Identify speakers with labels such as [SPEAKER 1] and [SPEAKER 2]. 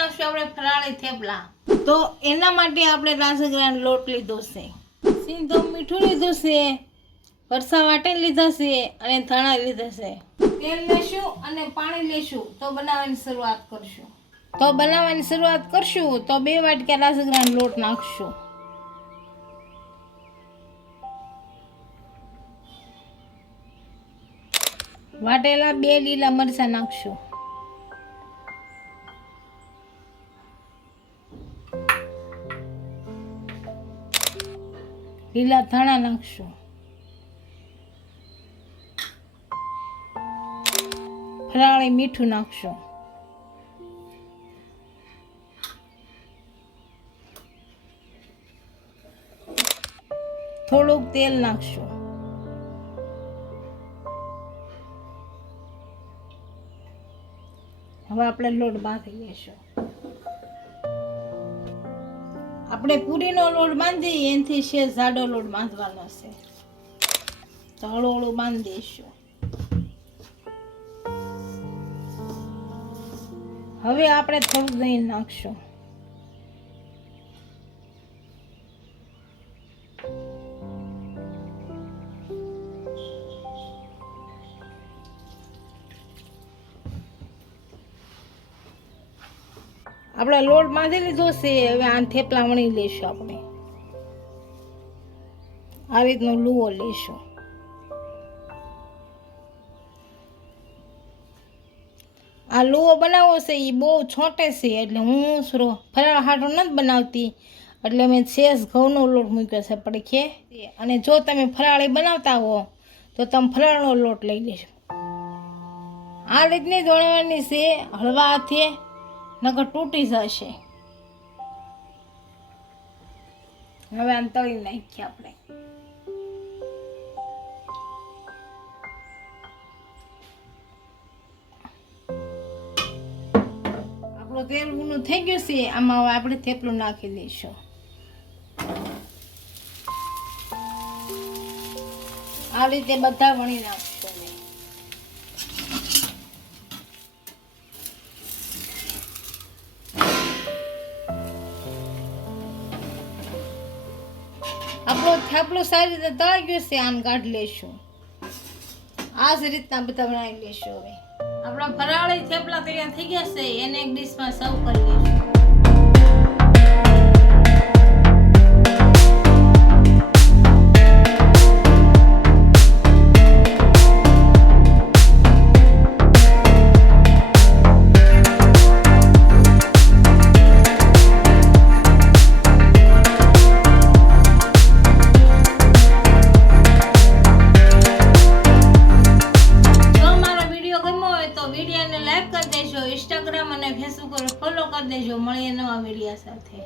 [SPEAKER 1] બનાવશું આપણે ફરાળી થેપલા. તો એના માટે આપણે રાજગરાનો લોટ લીધો છે. સીધો મીઠું લીધું છે વરસા વાટે લીધા છે અને ધાણા લીધા છે. તેલ લેશું અને પાણી લેશું તો બનાવવાની શરૂઆત કરશું. તો બનાવવાની શરૂઆત કરશું તો બે વાટકા રાજગરાનો લોટ નાખશું. વાટેલા બે લીલા મરચાં નાખશું. લીલા ધાણા નાખશું. ફરાળી મીઠું નાખશું. થોડુંક તેલ નાખશું. હવે આપણે લોટ બાંધી લઈશું. આપણે પૂરીનો લોટ બાંધી એનાથી છે જાડો લોટ બાંધવાનો છે. તો હળું બાંધી દઈશું હવે આપણે થોડું દહીં નાખશું. આપણે લોટ બાંધી લીધો છે હવે આ થેપલા વણી લઈશું આપણે. આ રીતનો લુવો લઈશું. આ લુવો બનાવવો છે એ બહુ છોટે છે, એટલે હું શું ફરાળ હાટો નથી બનાવતી. એટલે મેં શેષ ઘઉંનો લોટ મૂક્યો છે, પડખે. અને જો તમે ફરાળી બનાવતા હો, તો તમે ફરાળનો લોટ લઈ લેશો આ રીતની દોડવાની છે હળવા હાથે નકર તૂટી જશે. હવે આમ તળી નાખીએ આપણે. આપણું તેલ ગુનું થઈ ગયું છે, આમાં હવે આપણે થેપલું નાખી દઈશું. આ રીતે બધા વણી નાખશું. આપણો થેપલો સારી રીતે તળાઈ ગયો છે, આમ કાઢી લેશું. આ જ રીતના બધા બનાવી લેશું હવે. આપણા ફરાળી થેપલા તૈયાર થઈ ગયા છે, એને એક ડીશમાં સર્વ કરી લઈશું. ઇન્સ્ટાગ્રામ અને ફેસબુક ફોલો કરી દેજો. મળીએ નવા મીડિયા સાથે.